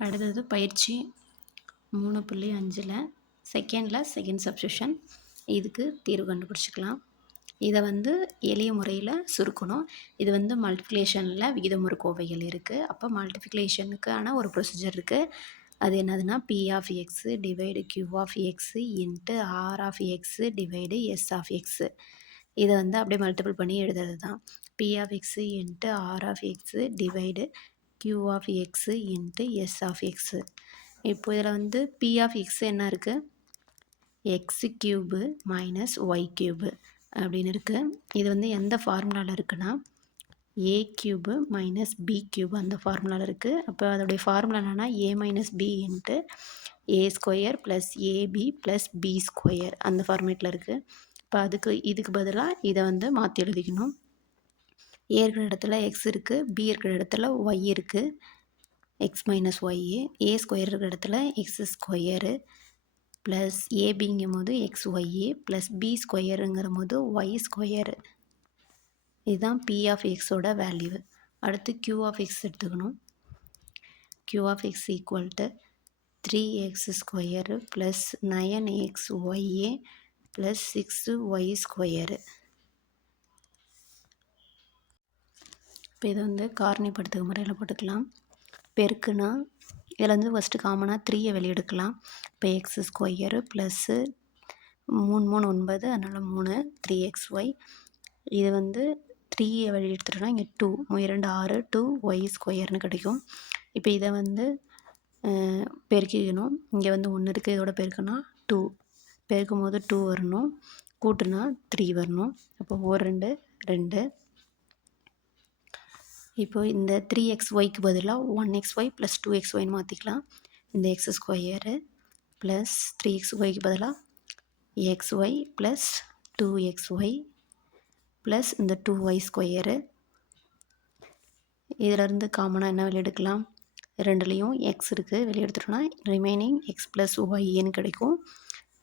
அடுத்தது பயிற்சி மூணு புள்ளி அஞ்சில் செகண்டில் செகண்ட் சப்ஸ்டியூஷன் இதுக்கு தீர்வு கண்டுபிடிச்சிக்கலாம். இதை வந்து எளிய முறையில் சுருக்கணும். இது வந்து மல்டிப்ளிகேஷனில் விகிதமுறு கோவைகள் இருக்குது அப்போ மல்டிப்ளிகேஷனுக்கான ஒரு ப்ரொசீஜர் இருக்குது அது என்னதுன்னா P of X divide Q of X into R of X divide S of X இதை வந்து அப்படியே மல்டிபிள் பண்ணி எழுதுறது தான் P of X into R of X divide Q of X into S of X இப்போ இதில் வந்து P of X என்ன இருக்குது X cube minus Y cube அப்படின்னு இருக்குது இது வந்து எந்த ஃபார்முலாவில் இருக்குன்னா A cube minus B cube அந்த ஃபார்முலாவில் இருக்குது அப்போ அதோடைய ஃபார்முலா என்னென்னா A minus B into A square plus AB plus B square அந்த ஃபார்மேட்டில் இருக்குது இப்போ அதுக்கு இதுக்கு பதிலாக இதை வந்து மாற்றி எழுதிக்கணும். ஏ இருக்கிற இடத்துல எக்ஸ் இருக்குது பி இருக்கிற இடத்துல ஒய் இருக்குது x minus y a square இருக்கிற இடத்துல எக்ஸ் ஸ்கொயரு ப்ளஸ் ஏபிங்கும் போது எக்ஸ் ஒய்ஏ ப்ளஸ் பி ஸ்கொயருங்கிற போது ஒய் ஸ்கொயரு இதுதான் பி ஆஃப் எக்ஸோட வேல்யூ அடுத்து க்யூ ஆஃப் எக்ஸ் எடுத்துக்கணும். Q of x equal to three x square plus nine x YA plus six Y square இப்போ இதை வந்து காரணிப்படுத்துகிற முறையில் போட்டுக்கலாம். பெருக்குனா இதில் வந்து ஃபஸ்ட்டு காமனாக த்ரீயை வெளியெடுக்கலாம். இப்போ எக்ஸ் ஸ்கொயரு ப்ளஸ்ஸு மூணு மூணு ஒன்பது அதனால் மூணு த்ரீ எக்ஸ் ஒய் இது வந்து த்ரீயை வெளியே எடுத்துட்டோம்னா இங்கே டூ இரண்டு ஆறு டூ ஒய் ஸ்கொயர்னு கிடைக்கும். இப்போ இதை வந்து பெருக்கிக்கணும். இங்கே வந்து ஒன்று இருக்குது இதோட பெருக்குனா டூ பெருக்கும் போது டூ வரணும். கூட்டுனா த்ரீ வரணும். அப்போ ஒரு ரெண்டு ரெண்டு. இப்போ இந்த த்ரீ எக்ஸ் ஒய்க்கு பதிலாக one x y plus two x ஒய்னு மாற்றிக்கலாம் இந்த x square plus three x ஒய்க்கு பதிலாக x y plus two x y plus இந்த டூ ஒய் ஸ்கொயரு இதிலேருந்து காமனாக என்ன வெளியே எடுக்கலாம் ரெண்டுலேயும் எக்ஸ் இருக்குது வெளியே எடுத்துட்டோம்னா ரிமைனிங் எக்ஸ் ப்ளஸ் ஒய்ன்னு கிடைக்கும்.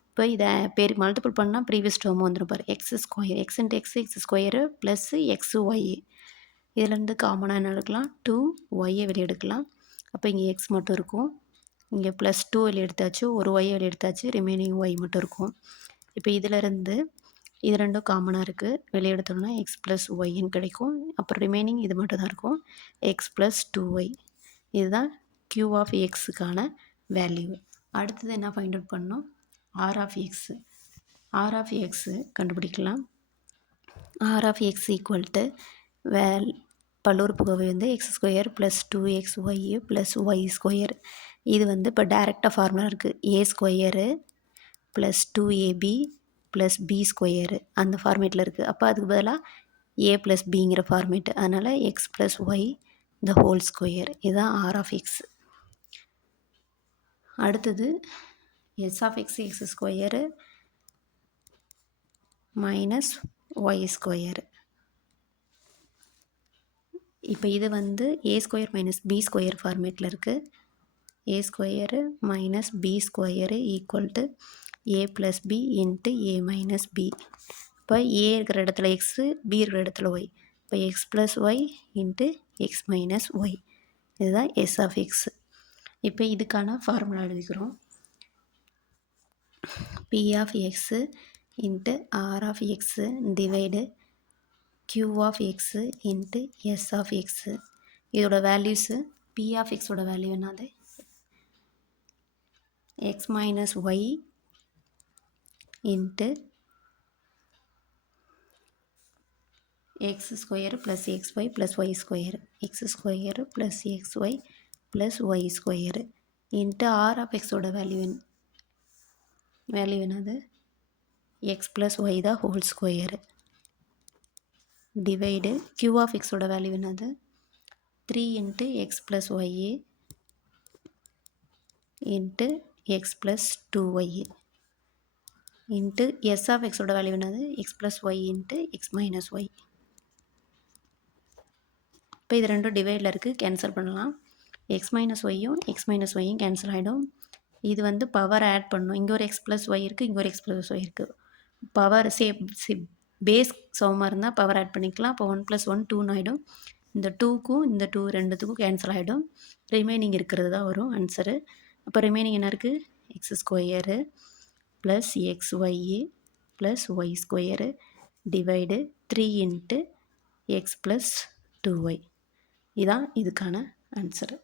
இப்போ இதை பேர் மல்டிபிள் பண்ணால் ப்ரீவியஸ் டேர்ம் வந்துடும் பாரு. X square x into x x square plus x y இதுலேருந்து காமனாக என்ன எடுக்கலாம்? டூ ஒய்யை வெளியே எடுக்கலாம். அப்போ இங்கே எக்ஸ் மட்டும் இருக்கும். இங்கே ப்ளஸ் டூ வெளியே எடுத்தாச்சு. ஒரு ஒய் வெளியே எடுத்தாச்சு. ரிமைனிங் ஒய் மட்டும் இருக்கும். இப்போ இதிலேருந்து இது ரெண்டும் காமனாக இருக்குது வெளியே எடுத்தோம்னா எக்ஸ் ப்ளஸ் ஒய்ன்னு கிடைக்கும். அப்புறம் ரிமைனிங் இது மட்டும் தான் இருக்கும். எக்ஸ் ப்ளஸ் டூ ஒய் இதுதான் க்யூ ஆஃப் எக்ஸுக்கான வேல்யூ அடுத்தது என்ன ஃபைண்ட் அவுட் பண்ணோம்? R of x r of x கண்டுபிடிக்கலாம். R of x equal to வேல் பல்லுறுப்புக்கோவை வந்து x square plus two x y plus y square இது வந்து இப்போ டேரெக்டாக ஃபார்முலா இருக்குது a square plus two a b plus b square அந்த ஃபார்மேட்டில் இருக்குது அப்போ அதுக்கு பதிலாக ஏ ப்ளஸ் பிங்கிற ஃபார்மேட்டு அதனால் x plus y the whole square இதுதான் ஆர் ஆஃப் எக்ஸ் அடுத்தது s of x x square minus y square இப்போ இது வந்து a square minus b square ஃபார்மேட்டில் இருக்குது a square minus b square equal to a plus b into a minus b இப்போ a இருக்கிற இடத்துல x B இருக்கிற இடத்துல ஒய் இப்போ x plus y into x minus y இதுதான் எஸ் ஆஃப் எக்ஸ் இப்போ இதுக்கான ஃபார்முலா எழுதிக்கிறோம். P of x into r of x divide q of x into s of x இதோட வேல்யூஸு பி ஆஃப் எக்ஸோட value என்னது? X minus y into x square plus x y plus y square x square plus x y plus y square into r of எக்ஸோட value value என்னது? X plus Y தான் whole square divide q of எக்ஸோட value என்னது? Three into x plus YA into x plus two YA into S of எக்ஸோட value என்னது? X plus y into x minus y இப்போ இது ரெண்டும் டிவைடில் இருக்குது கேன்சல் பண்ணலாம். எக்ஸ் மைனஸ் ஒய்யும் எக்ஸ் மைனஸ் ஒய்யும் கேன்சல் ஆகிடும் இது வந்து பவர் ஆட் பண்ணும். இங்கே ஒரு எக்ஸ் ப்ளஸ் ஒய் இருக்குது இங்கே ஒரு எக்ஸ் ப்ளஸ் ஒய் இருக்குது பவர் சேப் பேஸ் சமமாக இருந்தால் பவர் ஆட் பண்ணிக்கலாம். இப்போ ஒன் ப்ளஸ் ஒன் டூன்னு ஆகிடும் இந்த டூக்கும் இந்த டூ ரெண்டுத்துக்கும் கேன்சல் ஆகிடும் ரிமைனிங் இருக்கிறது தான் வரும் ஆன்சரு அப்போ ரிமைனிங் என்ன இருக்குது x square plus x YA plus y square divide three into x plus two y இதான் இதுக்கான ஆன்சரு